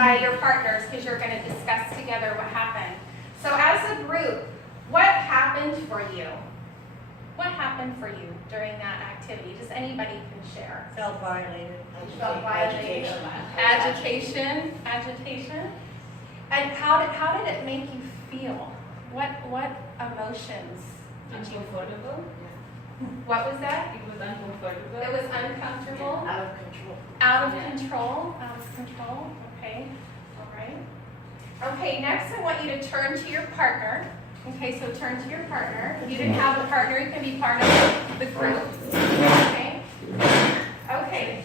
by your partners because you're going to discuss together what happened. So as a group, what happened for you? What happened for you during that activity? Just anybody can share. Felt violated. Felt violated. Agitation. And how did it make you feel? What emotions did you? Uncomfortable. What was that? It was uncomfortable. It was uncomfortable. Out of control. Out of Yeah. control. Out of control. Okay. All right. Okay. Next, I want you to turn to your partner. Okay. So turn to your partner. If you didn't have a partner, you can be part of the group. Okay. Okay.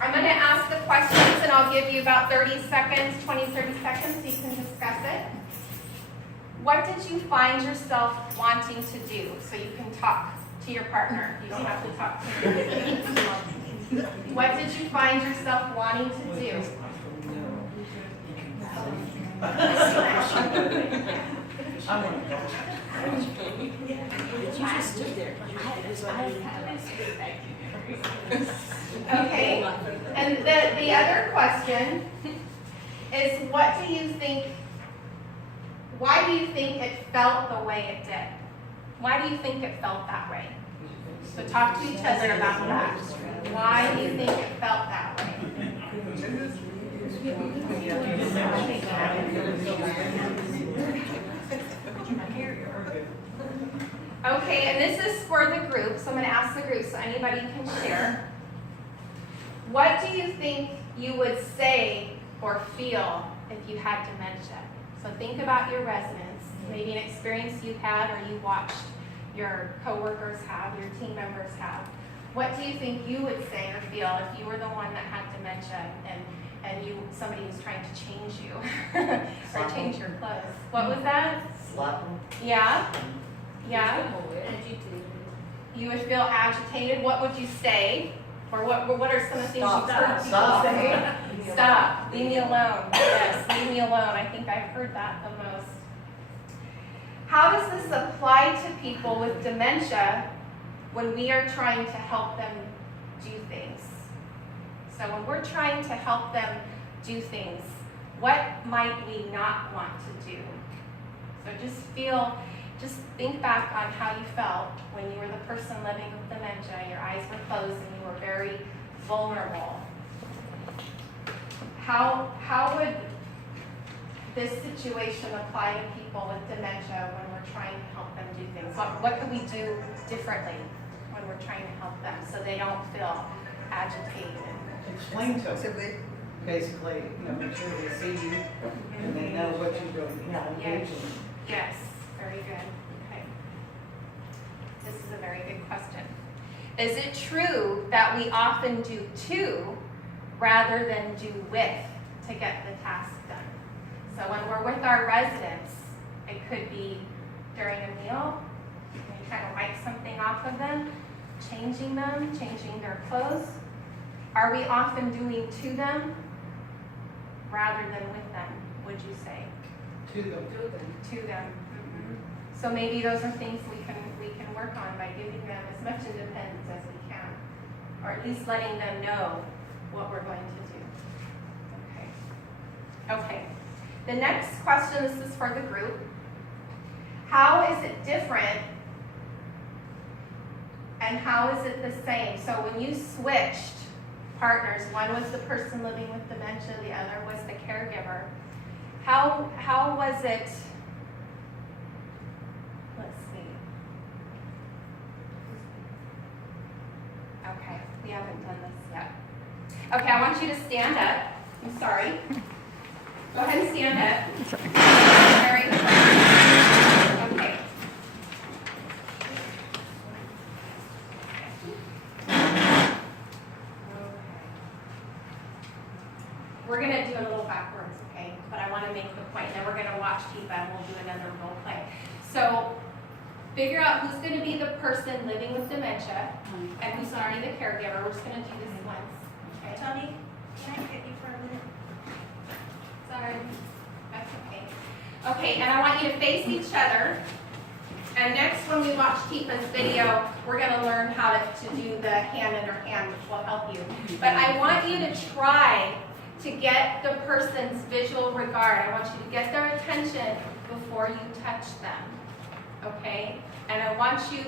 I'm going to ask the questions, and I'll give you about 30 seconds, 30 seconds, so you can discuss it. What did you find yourself wanting to do? So you can talk to your partner. You don't have to talk to me. What did you find yourself wanting to do? Okay. And the other question is, what do you think? Why do you think it felt the way it did? Why do you think it felt that way? So talk to each other about that. Why do you think it felt that way? Okay, and this is for the group, so I'm going to ask the group so anybody can share. What do you think you would say or feel if you had dementia? So think about your residents, maybe an experience you've had or you watched your coworkers have, your team members have. What do you think you would say or feel if you were the one that had dementia and somebody was trying to change you or change your clothes? What was that? Slapping. Yeah? Yeah? You would feel agitated. What would you say? Or what are some of the things you've heard people Stop. say? Stop. Leave me alone. Yes, leave me alone. I think I've heard that the most. How does this apply to people with dementia when we are trying to help them do things? So when we're trying to help them do things, what might we not want to do? So just think back on how you felt when you were the person living with dementia. Your eyes were closed and you were very vulnerable. How would this situation apply to people with dementia when we're trying to help them do things? What could we do differently when we're trying to help them so they don't feel agitated? Explain to them. Basically, make sure they see you and they know what you're doing. Yes. Yes, very good. Okay. This is a very good question. Is it true that we often do to rather than do with to get the task done? So when we're with our residents, it could be during a meal, we try to wipe something off of them, changing their clothes. Are we often doing to them rather than with them, would you say? To them. To them. Mm-hmm. So maybe those are things we can work on by giving them as much independence as we can, or at least letting them know what we're going to do. Okay. The next question, this is for the group. How is it different and how is it the same? So when you switched partners, one was the person living with dementia, the other was the caregiver. How was it? Let's see. Okay, we haven't done this yet. Okay, I want you to stand up. I'm sorry. Go ahead and stand up. Very good. Okay. We're going to do a little backwards, okay? But I want to make the point. Then we're going to watch Kiva and we'll do another role play. So figure out who's going to be the person living with dementia and who's already the caregiver. We're just going to do this once. Okay? Tony, can I get you for a minute? Sorry. That's okay. Okay, and I want you to face each other. And next, when we watch Kiva's video, we're going to learn how to do the hand under hand, which will help you. But I want you to try to get the person's visual regard. I want you to get their attention before you touch them, okay? And I want you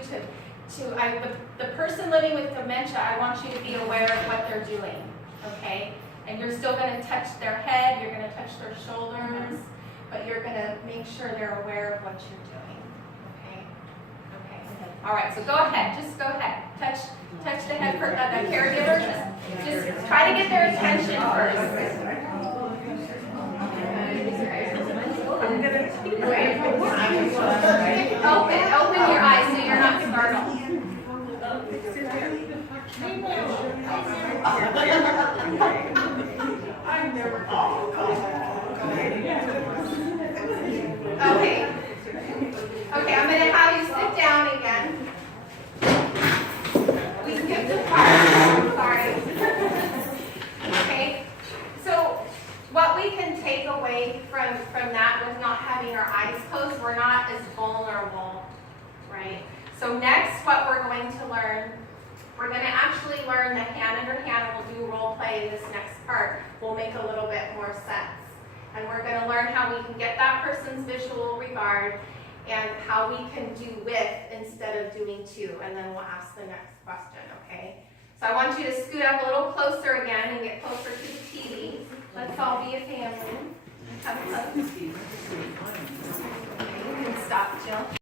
the person living with dementia, I want you to be aware of what they're doing, okay? And you're still gonna touch their head, you're gonna touch their shoulders, but you're gonna make sure they're aware of what you're doing, okay? Okay, all right, so go ahead, just go ahead. Touch the head for the caregiver, just try to get their attention first. Open your eyes so you're not startled. Okay. Okay, I'm gonna have you sit down again. We skipped a part. I'm sorry. Okay. So what we can take away from that with not having our eyes closed, we're not as vulnerable, right? So next, what we're going to learn, we're going to actually learn the hand under hand, and we'll do role play in this next part. We'll make a little bit more sense. And we're going to learn how we can get that person's visual regard and how we can do with instead of doing to, and then we'll ask the next question, okay? So I want you to scoot up a little closer again and get closer to the TV. Let's all be a family. Come close. You can stop, Jill.